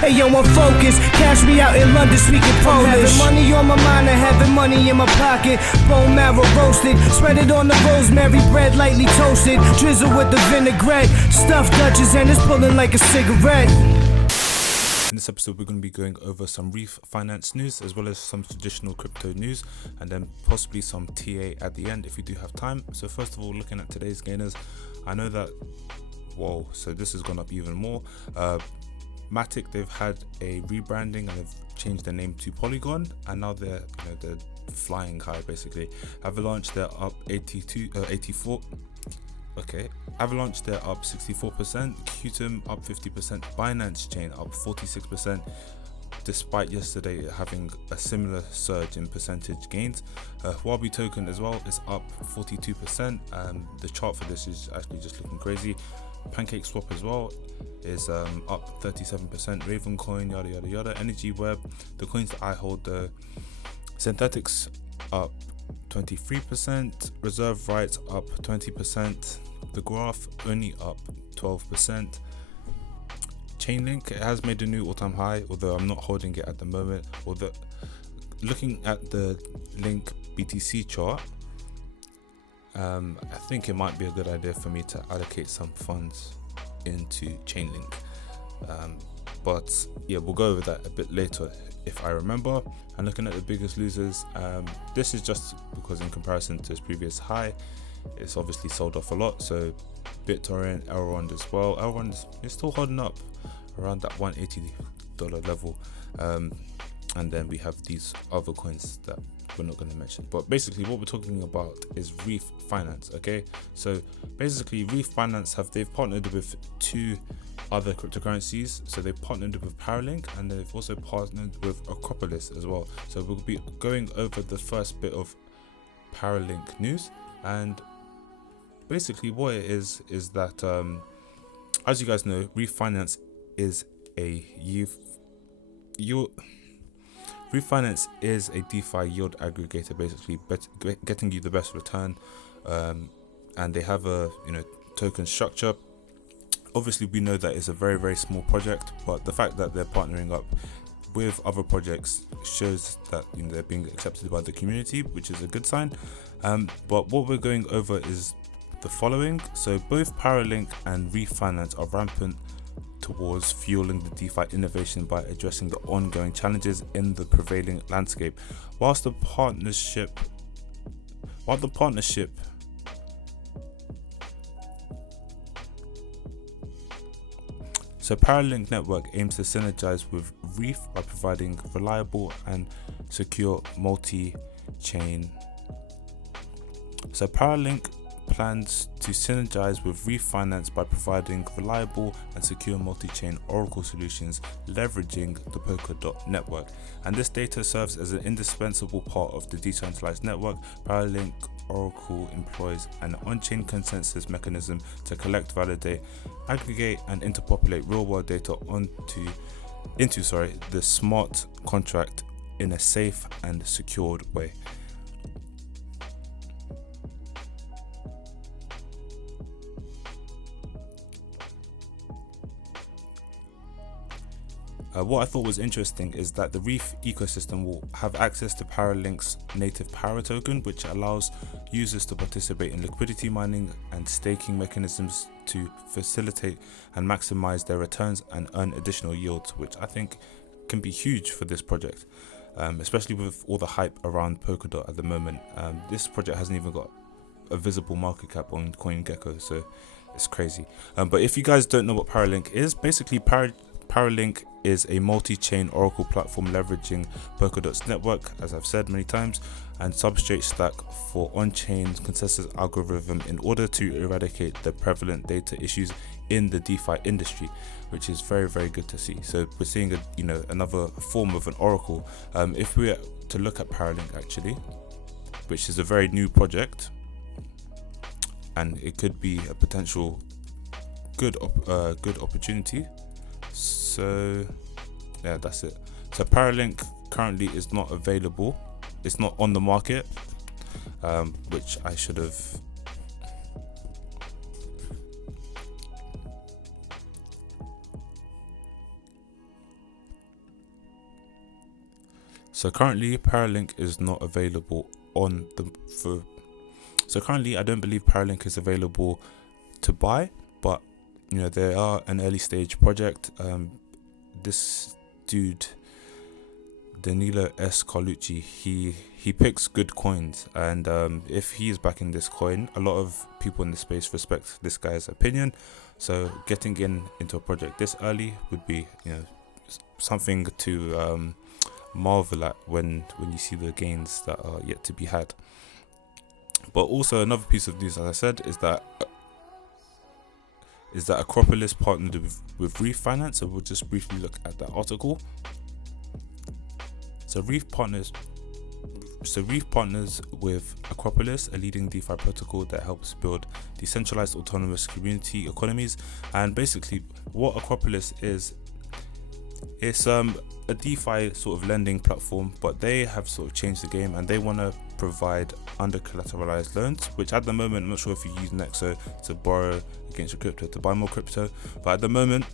Hey yo, I'm focused. Cash me out in London speaking Polish. Having money on my mind and having money in my pocket. Bone marrow roasted, spread it on the rosemary bread, lightly toasted. Drizzle with the vinaigrette, stuffed Dutchess and it's pulling like a cigarette. In this episode, we're going to be going over some Reef finance news as well as some traditional crypto news, and then possibly some TA at the end if we do have time. So first of all, looking at today's gainers, I know that, whoa, so this has gone up even more. Matic, they've had a rebranding and they've changed their name to Polygon, and now they're flying high basically. Avalanche, they're up 84. Okay, Avalanche, they're up 64%, Qtum up 50%, Binance Chain up 46%, despite yesterday having a similar surge in percentage gains. Wabi token as well is up 42%. The chart for this is actually just looking crazy. Pancake Swap as well is up 37%. Raven Coin, yada yada yada. Energy Web, the coins that I hold, the Synthetics up 23%, Reserve Rights up 20%, the Graph only up 12%. Chainlink, it has made a new all-time high, although I'm not holding it at the moment. Looking at the Link BTC chart, I think it might be a good idea for me to allocate some funds into Chainlink. But yeah, we'll go over that a bit later if I remember. And looking at the biggest losers, this is just because in comparison to its previous high, it's obviously sold off a lot. So BitTorrent, Elrond as well. Elrond is still holding up around that $180 level. And then we have these other coins that we're not going to mention. But basically what we're talking about is Reef Finance, okay? So basically Reef Finance they've partnered with two other cryptocurrencies. So they've partnered with Paralink and they've also partnered with Akropolis as well. So we'll be going over the first bit of Paralink news. And basically what it is that as you guys know, Reef Finance is a Refinance is a DeFi yield aggregator, basically getting you the best return, and they have a token structure. Obviously, we know that it's a very, very small project, but the fact that they're partnering up with other projects shows that they're being accepted by the community, which is a good sign. But what we're going over is the following. So both Paralink and Refinance are rampant towards fueling the DeFi innovation by addressing the ongoing challenges in the prevailing landscape. So Paralink Network aims to synergize with Reef by providing reliable and secure multi-chain. So Paralink plans to synergize with Reef Finance by providing reliable and secure multi-chain Oracle solutions leveraging the Polkadot network. And this data serves as an indispensable part of the decentralized network. Paralink Oracle employs an on-chain consensus mechanism to collect, validate, aggregate, and interpolate real-world data into the smart contract in a safe and secured way. What I thought was interesting is that the Reef ecosystem will have access to Paralink's native Para token, which allows users to participate in liquidity mining and staking mechanisms to facilitate and maximize their returns and earn additional yields, which I think can be huge for this project, especially with all the hype around Polkadot at the moment. This project hasn't even got a visible market cap on CoinGecko, so it's crazy. But if you guys don't know what Paralink is, basically Paralink is a multi-chain Oracle platform leveraging Polkadot's network, as I've said many times, and substrate stack for on-chain consensus algorithm in order to eradicate the prevalent data issues in the DeFi industry, which is very, very good to see. So we're seeing another form of an Oracle. If we were to look at Paralink actually, which is a very new project, and it could be a potential good opportunity. So yeah, that's it. So Paralink currently is not available. It's not on the market, which I should have. So currently Paralink is not available on the for. So currently I don't believe Paralink is available to buy, but they are an early stage project. This dude, Danilo S. Carlucci, he picks good coins, and if he is backing this coin, a lot of people in the space respect this guy's opinion. So getting into a project this early would be something to marvel at when you see the gains that are yet to be had. But also another piece of news, as I said, is that Akropolis partnered with Reef Finance. So we'll just briefly look at that article. So Reef partners with Akropolis, a leading DeFi protocol that helps build decentralized autonomous community economies. And basically what Akropolis is, it's a DeFi sort of lending platform, but they have sort of changed the game and they want to provide under collateralized loans, which at the moment, I'm not sure if you use Nexo to borrow against your crypto to buy more crypto, but at the moment,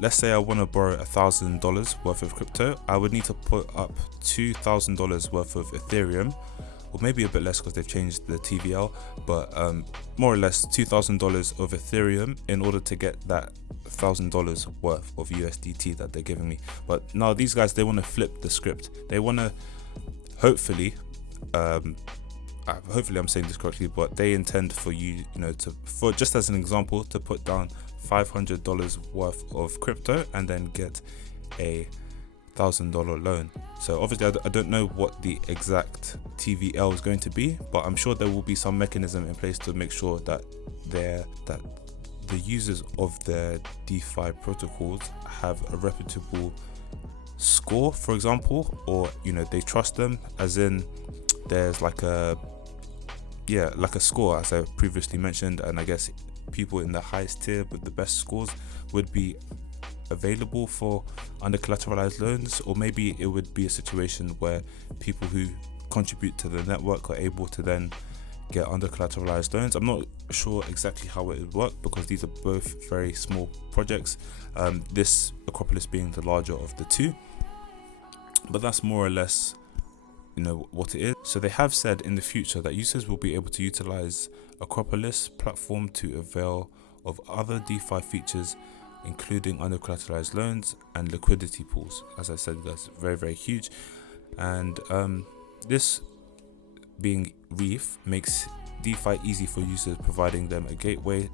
let's say I want to borrow $1,000 worth of crypto, I would need to put up $2,000 worth of Ethereum, or maybe a bit less because they've changed the TVL, but more or less $2,000 of Ethereum in order to get that $1,000 worth of USDT that they're giving me. But now these guys, they want to flip the script. They want to hopefully I'm saying this correctly, but they intend for you, for just as an example, to put down $500 worth of crypto and then get a $1,000 loan. So obviously I don't know what the exact TVL is going to be, but I'm sure there will be some mechanism in place to make sure that the users of their DeFi protocols have a reputable score, for example, or they trust them, as in there's like a score, as I previously mentioned, and I guess people in the highest tier with the best scores would be available for under collateralized loans, or maybe it would be a situation where people who contribute to the network are able to then get under collateralized loans. I'm not sure exactly how it would work because these are both very small projects, this Akropolis being the larger of the two, but that's more or less what it is. So they have said in the future that users will be able to utilize Akropolis platform to avail of other DeFi features, including under collateralized loans and liquidity pools. As I said, that's very, very huge. And this being Reef makes DeFi easy for users, providing them a gateway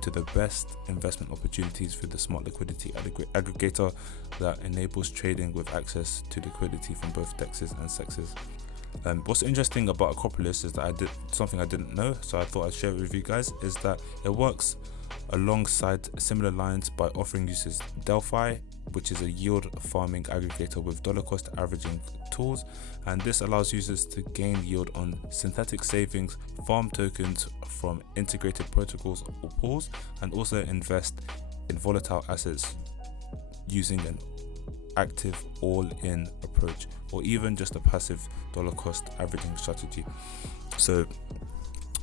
to the best investment opportunities through the smart liquidity aggregator that enables trading with access to liquidity from both DEXs and SEXs. What's interesting about Akropolis is that something I didn't know, so I thought I'd share it with you guys, is that it works alongside similar lines by offering users Defi, which is a yield farming aggregator with dollar cost averaging tools, and this allows users to gain yield on synthetic savings, farm tokens from integrated protocols or pools, and also invest in volatile assets using an active all-in approach, or even just a passive dollar cost averaging strategy. So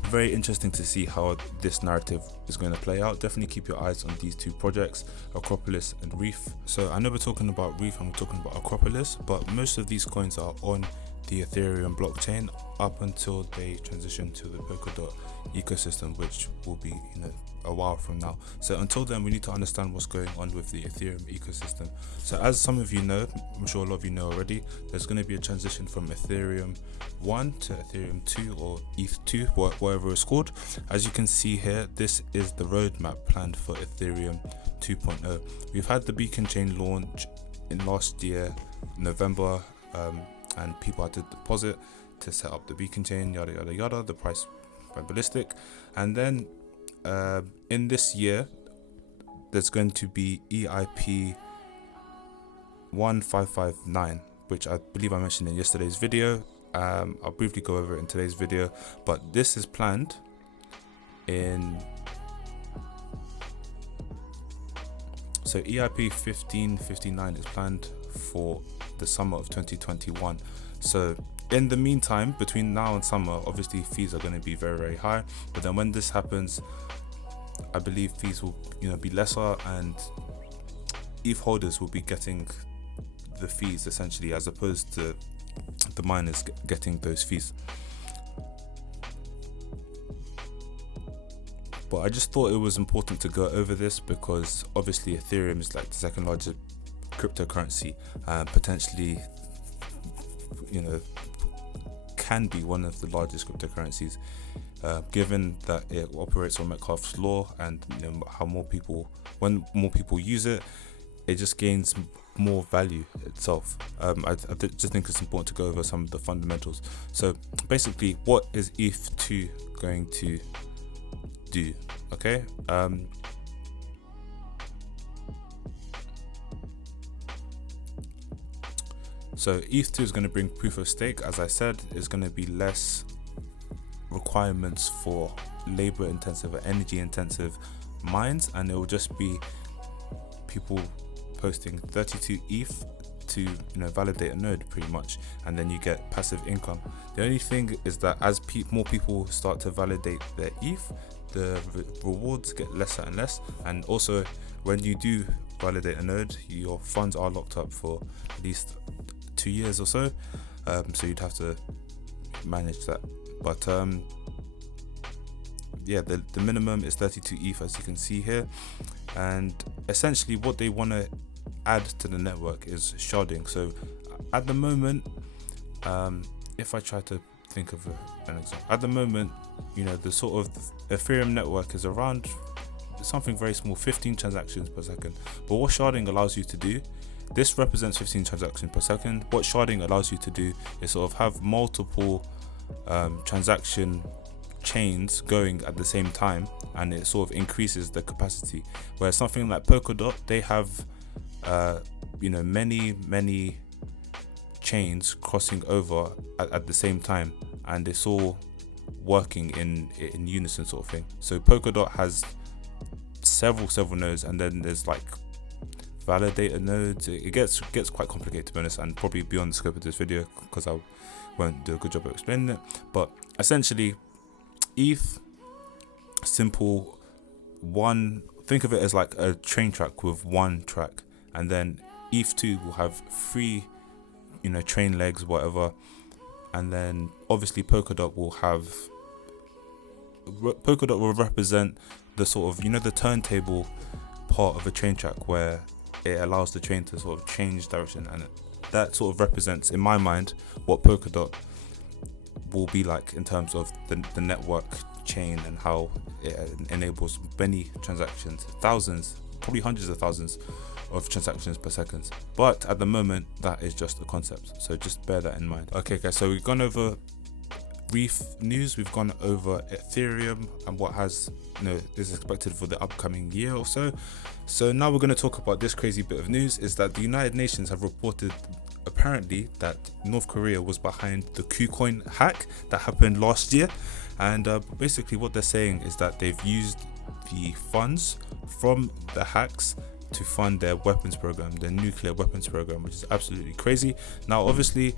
very interesting to see how this narrative is going to play out. Definitely keep your eyes on these two projects, Akropolis and Reef. So I know we're talking about Reef and we're talking about Akropolis, but most of these coins are on the Ethereum blockchain up until they transition to the Polkadot ecosystem, which will be a while from now. So until then, we need to understand what's going on with the Ethereum ecosystem. So as some of you know, I'm sure a lot of you know already, there's going to be a transition from Ethereum 1 to Ethereum 2 or ETH 2, whatever it's called. As you can see here, this is the roadmap planned for Ethereum 2.0. We've had the Beacon Chain launch in last year, November, and people had to deposit to set up the Beacon Chain, yada yada yada. The price went ballistic, and then in this year there's going to be EIP 1559, which I believe I mentioned in yesterday's video. I'll briefly go over it in today's video, but this is planned in, so EIP 1559 is planned for the summer of 2021. So in the meantime, between now and summer, obviously fees are going to be very, very high, but then when this happens, I believe fees will be lesser, and ETH holders will be getting the fees essentially, as opposed to the miners getting those fees. But I just thought it was important to go over this because obviously Ethereum is like the second largest cryptocurrency, potentially, can be one of the largest cryptocurrencies, given that it operates on Metcalfe's law, and how when more people use it, it just gains more value itself. I just think it's important to go over some of the fundamentals. So basically, what is ETH2 going to do? Okay, so ETH2 is going to bring proof of stake. As I said, is going to be less requirements for labor intensive or energy intensive mines, and it will just be people posting 32 ETH to validate a node pretty much, and then you get passive income. The only thing is that as more people start to validate their ETH, the rewards get lesser and less, and also when you do validate a node, your funds are locked up for at least 2 years or so, so you'd have to manage that. But the minimum is 32 ETH, as you can see here, and essentially what they want to add to the network is sharding. So at the moment, if I try to think of an example, at the moment, the sort of Ethereum network is around something very small, 15 transactions per second. But what sharding allows you to do, this represents 15 transactions per second. What sharding allows you to do is sort of have multiple transaction chains going at the same time, and it sort of increases the capacity. Whereas something like Polkadot, they have many chains crossing over at the same time, and it's all working in unison sort of thing. So Polkadot has several nodes, and then there's like validator nodes. It gets quite complicated, to be honest, and probably beyond the scope of this video because I won't do a good job of explaining it. But essentially, ETH, simple, think of it as like a train track with one track, and then ETH2 will have 3 train legs, whatever, and then obviously Polkadot will represent the sort of the turntable part of a train track, where it allows the train to sort of change direction, and that sort of represents, in my mind, what Polkadot will be like in terms of the network chain, and how it enables many transactions, thousands, probably hundreds of thousands of transactions per second. But at the moment, that is just a concept, so just bear that in mind. Okay guys, so we've gone over Reef news, we've gone over Ethereum and what is expected for the upcoming year or so. So now we're going to talk about this crazy bit of news, is that the United Nations have reported apparently that North Korea was behind the KuCoin hack that happened last year, and basically what they're saying is that they've used the funds from the hacks to fund their weapons program, their nuclear weapons program, which is absolutely crazy. Now obviously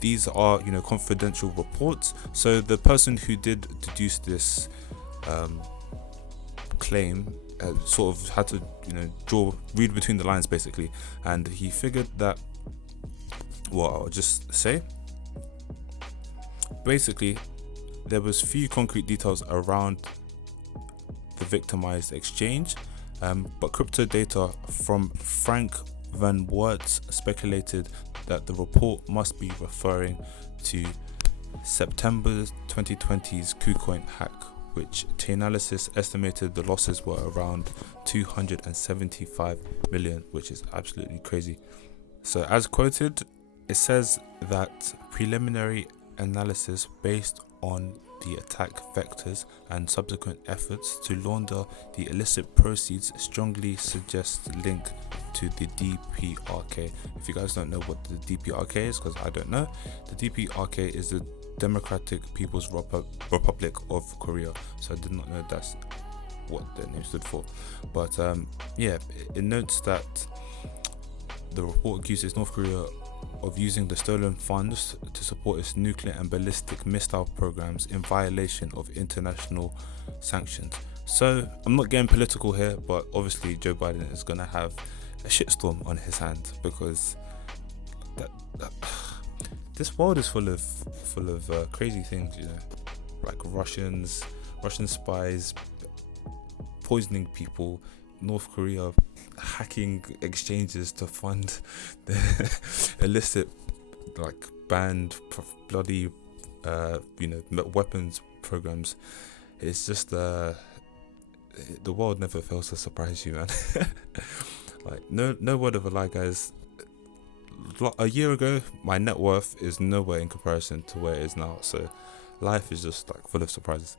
these are confidential reports, so the person who did deduce this claim sort of had to read between the lines basically, and he figured that, well, I'll just say basically there was few concrete details around the victimized exchange, but crypto data from Frank Van Wertz speculated that the report must be referring to September 2020's KuCoin hack, which Chainalysis estimated the losses were around 275 million, which is absolutely crazy. So as quoted, it says that preliminary analysis based on the attack vectors and subsequent efforts to launder the illicit proceeds strongly suggests link to the DPRK. If you guys don't know what the DPRK is, because I don't know, the DPRK is the Democratic People's Republic of Korea. So I did not know that's what their name stood for. But it notes that the report accuses North Korea of using the stolen funds to support its nuclear and ballistic missile programs in violation of international sanctions. So I'm not getting political here, but obviously Joe Biden is going to have a shitstorm on his hands, because that this world is full of crazy things, like Russian spies poisoning people, North Korea hacking exchanges to fund the illicit, like, banned bloody weapons programs. It's just the world never fails to surprise you, man. Like, no word of a lie, guys. A year ago, my net worth is nowhere in comparison to where it is now. So life is just like full of surprises.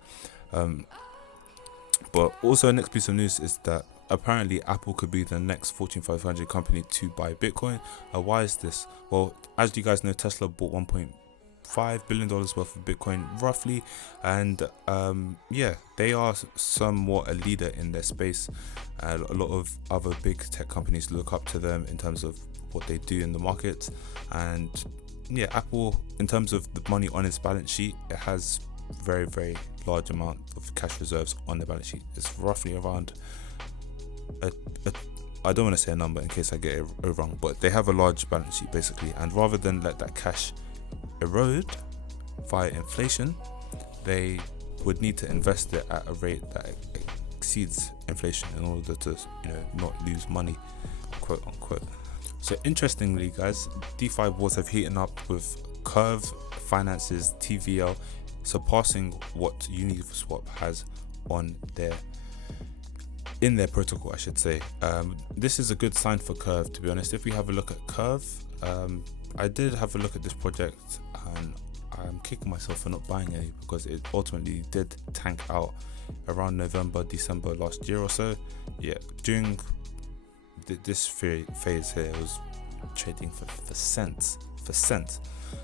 But also, next piece of news is that apparently Apple could be the next Fortune 500 company to buy Bitcoin. Why is this? Well, as you guys know, Tesla bought $1.5 billion worth of Bitcoin roughly, and they are somewhat a leader in their space. A lot of other big tech companies look up to them in terms of what they do in the market. And Apple, in terms of the money on its balance sheet, it has very, very large amount of cash reserves on the balance sheet. It's roughly around I don't want to say a number in case I get it wrong, but they have a large balance sheet basically, and rather than let that cash erode via inflation, they would need to invest it at a rate that exceeds inflation in order to not lose money, quote unquote. So interestingly, guys, DeFi wars have heated up, with Curve Finance's TVL surpassing what Uniswap has in their protocol, I should say. This is a good sign for Curve, to be honest. If we have a look at Curve, I did have a look at this project, and I'm kicking myself for not buying any, because it ultimately did tank out around November, December last year or so. During this phase here, it was trading for cents.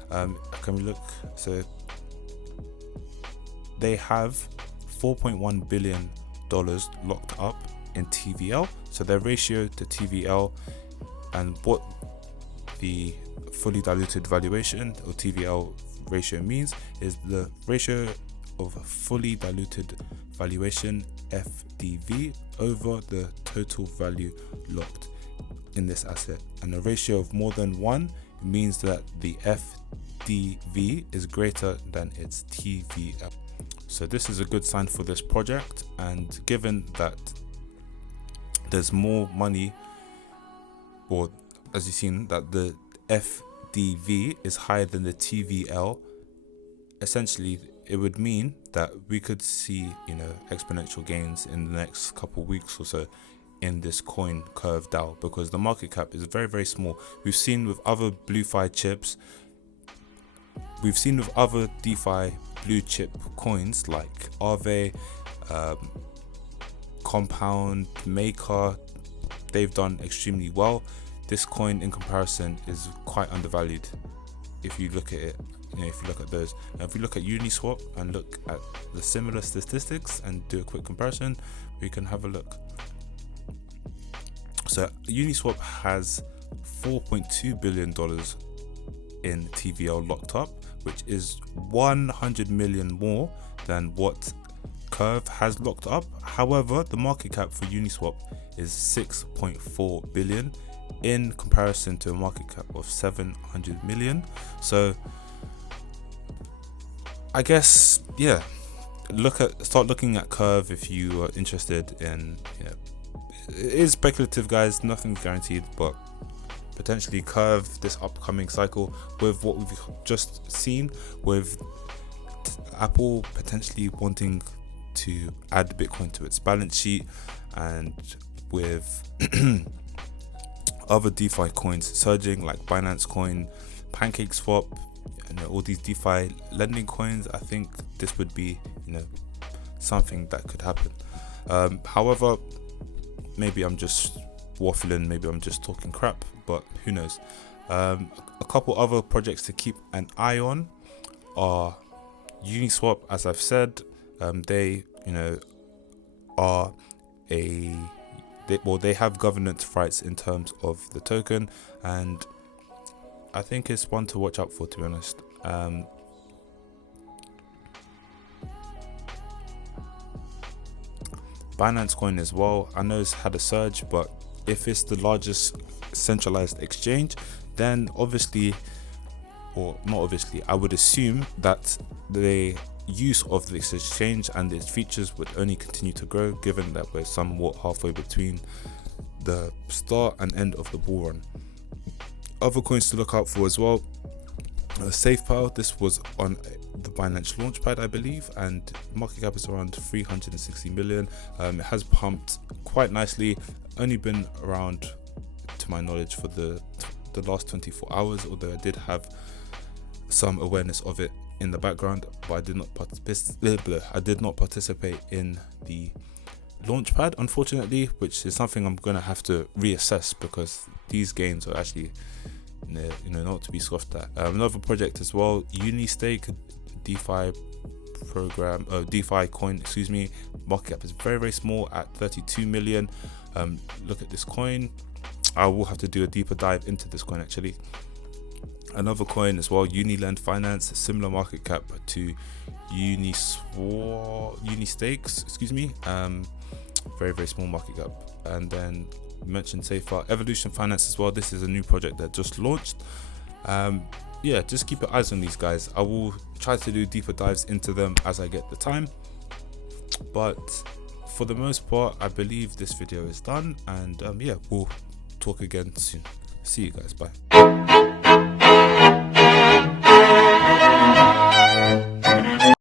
Can we look? So they have $4.1 billion locked up in TVL. So their ratio to TVL, and what the fully diluted valuation or TVL ratio means, is the ratio of fully diluted valuation, FDV, over the total value locked in this asset. And a ratio of more than 1 means that the FDV is greater than its TVL. So this is a good sign for this project, and given that there's more money, or as you've seen that the FDV is higher than the TVL, essentially it would mean that we could see exponential gains in the next couple of weeks or so in this coin Curve DAO, because the market cap is very, very small. We've seen with other BlueFi chips, we've seen with other DeFi blue chip coins like Aave, Compound, Maker, they've done extremely well. This coin in comparison is quite undervalued if you look at it. If you look at those, and if we look at Uniswap and look at the similar statistics and do a quick comparison, we can have a look. So Uniswap has $4.2 billion in TVL locked up, which is 100 million more than what Curve has locked up. However, the market cap for Uniswap is 6.4 billion in comparison to a market cap of 700 million. So I guess, start looking at Curve if you are interested in, it is speculative, guys, nothing's guaranteed, but potentially Curve this upcoming cycle, with what we've just seen with Apple potentially wanting to add Bitcoin to its balance sheet, and with other DeFi coins surging like Binance Coin, PancakeSwap, all these DeFi lending coins, I think this would be something that could happen. However, maybe I'm just waffling, maybe I'm just talking crap, but who knows. A couple other projects to keep an eye on are Uniswap. As I've said, they have governance rights in terms of the token, and I think it's one to watch out for, to be honest. Binance Coin as well, I know it's had a surge, but if it's the largest centralized exchange, then obviously, or not obviously, I would assume that the use of this exchange and its features would only continue to grow, given that we're somewhat halfway between the start and end of the bull run. Other coins to look out for as well: SafePal. This was on the Binance Launchpad, I believe, and market cap is around 360 million. It has pumped quite nicely, only been around, to my knowledge, for the last 24 hours, although I did have some awareness of it in the background, but I did not participate in the Launchpad, unfortunately, which is something I'm going to have to reassess, because these gains are actually not to be scoffed at. Another project as well, Unistake, DeFi coin, market cap is very, very small at 32 million. Look at this coin. I will have to do a deeper dive into this coin actually. Another coin as well, Unilend Finance, similar market cap to Unistakes, very, very small market cap. And then mentioned SafePal, Evolution Finance as well. This is a new project that just launched. Just keep your eyes on these guys. I will try to do deeper dives into them as I get the time, but for the most part, I believe this video is done, and we'll talk again soon. See you guys, bye.